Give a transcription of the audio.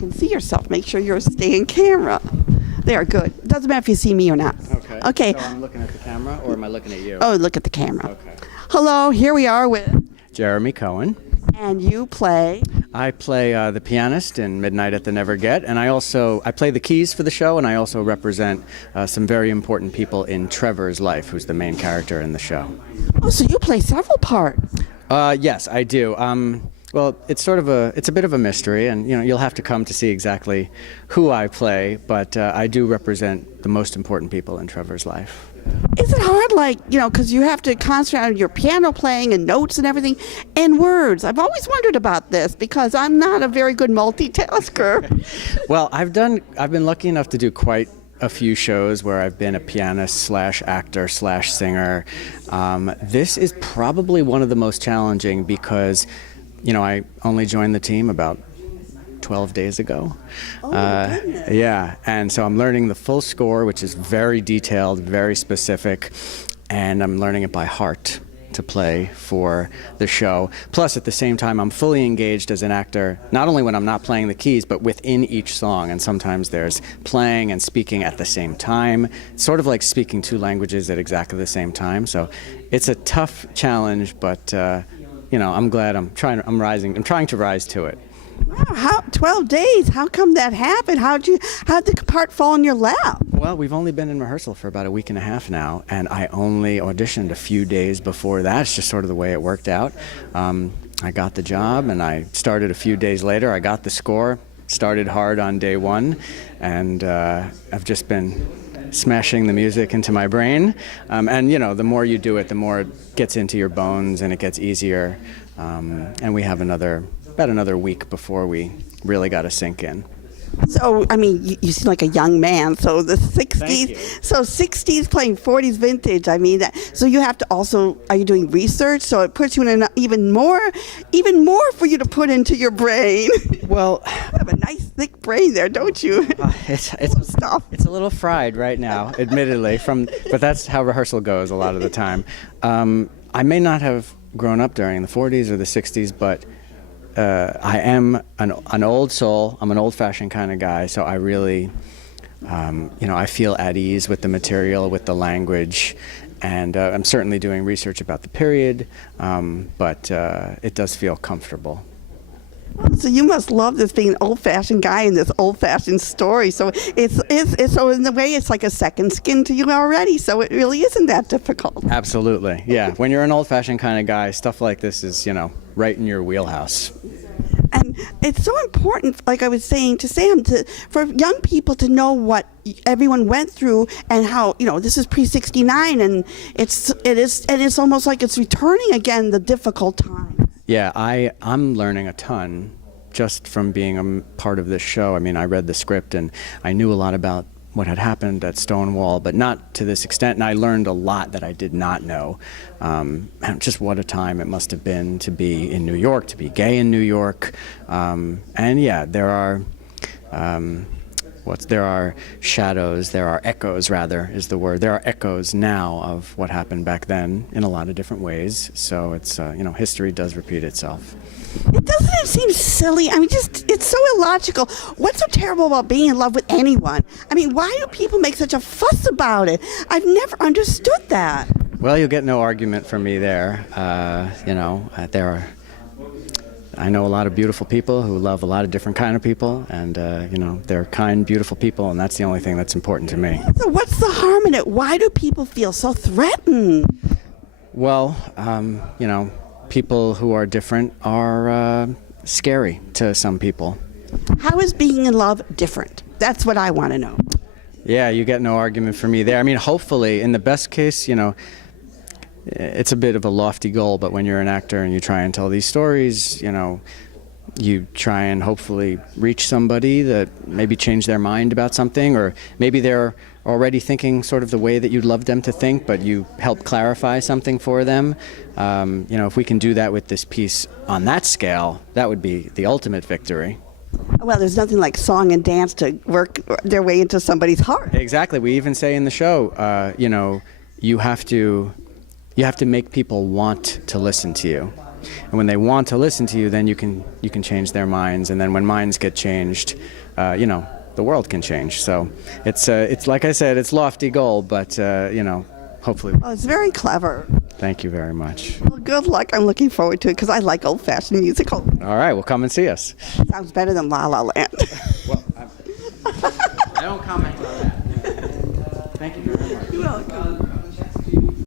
can see yourself. Make sure you're staying camera. There, good. Doesn't matter if you see me or not. Okay. Okay. So I'm looking at the camera, or am I looking at you? Oh, look at the camera. Okay. Hello, here we are with... Jeremy Cohen. And you play... I play the pianist in Midnight at the Never Get, and I play the keys for the show, and I also represent some very important people in Trevor's life, who's the main character in the show. Oh, so you play several parts. Yes, I do. Well, it's a bit of a mystery, and you'll have to come to see exactly who I play. But I do represent the most important people in Trevor's life. Is it hard, because you have to concentrate on your piano playing and notes and everything, and words? I've always wondered about this because I'm not a very good multitasker. Well, I've been lucky enough to do quite a few shows where I've been a pianist / actor / singer. This is probably one of the most challenging because, I only joined the team about 12 days ago. Oh, my goodness. Yeah, and so I'm learning the full score, which is very detailed, very specific, and I'm learning it by heart to play for the show. Plus, at the same time, I'm fully engaged as an actor, not only when I'm not playing the keys, but within each song. And sometimes there's playing and speaking at the same time. It's sort of like speaking two languages at exactly the same time. So it's a tough challenge, but I'm glad I'm trying to rise to it. Wow, 12 days. How come that happened? How'd the part fall in your lap? Well, we've only been in rehearsal for about a week and a half now, and I only auditioned a few days before that. It's just sort of the way it worked out. I got the job, and I started a few days later. I got the score, started hard on day one, and I've just been smashing the music into my brain. And the more you do it, the more it gets into your bones, and it gets easier. And we have about another week before we really got to sink in. So, you seem like a young man. So the 60s, Thank you. so 60s playing 40s vintage. So you have to also, are you doing research? So it puts you in even more for you to put into your brain. Well, you have a nice thick brain there, don't you? It's stuff. It's a little fried right now, admittedly, but that's how rehearsal goes a lot of the time. I may not have grown up during the 40s or the 60s, but I am an old soul. I'm an old-fashioned kind of guy, so I really, I feel at ease with the material, with the language, and I'm certainly doing research about the period, but it does feel comfortable. So you must love this being an old-fashioned guy in this old-fashioned story. So it's so in a way it's like a second skin to you already. So it really isn't that difficult. Absolutely, yeah. When you're an old-fashioned kind of guy, stuff like this is right in your wheelhouse. And it's so important, like I was saying to Sam, for young people to know what everyone went through and how this is pre-69, and it's almost like it's returning again the difficult times. Yeah, I'm learning a ton just from being a part of this show. I read the script and I knew a lot about what had happened at Stonewall, but not to this extent, and I learned a lot that I did not know. And just what a time it must have been to be in New York, to be gay in New York. And yeah, there are shadows, there are echoes, rather, is the word. There are echoes now of what happened back then in a lot of different ways. So it's, history does repeat itself. Doesn't it seem silly? It's so illogical. What's so terrible about being in love with anyone? Why do people make such a fuss about it? I've never understood that. Well, you'll get no argument from me there. I know a lot of beautiful people who love a lot of different kind of people, and they're kind, beautiful people, and that's the only thing that's important to me. So what's the harm in it? Why do people feel so threatened? Well, people who are different are scary to some people. How is being in love different? That's what I want to know. Yeah, you get no argument from me there. Hopefully, in the best case, it's a bit of a lofty goal, but when you're an actor and you try and tell these stories, you try and hopefully reach somebody that maybe change their mind about something, or maybe they're already thinking sort of the way that you'd love them to think, but you help clarify something for them. If we can do that with this piece on that scale, that would be the ultimate victory. Well, there's nothing like song and dance to work their way into somebody's heart. Exactly. We even say in the show, you have to make people want to listen to you. And when they want to listen to you, then you can change their minds. And then when minds get changed, the world can change. So it's like I said, it's lofty goal, but hopefully. Oh, it's very clever. Thank you very much. Well, good luck. I'm looking forward to it because I like old-fashioned music. All right, well, come and see us. Sounds better than La La Land. Well,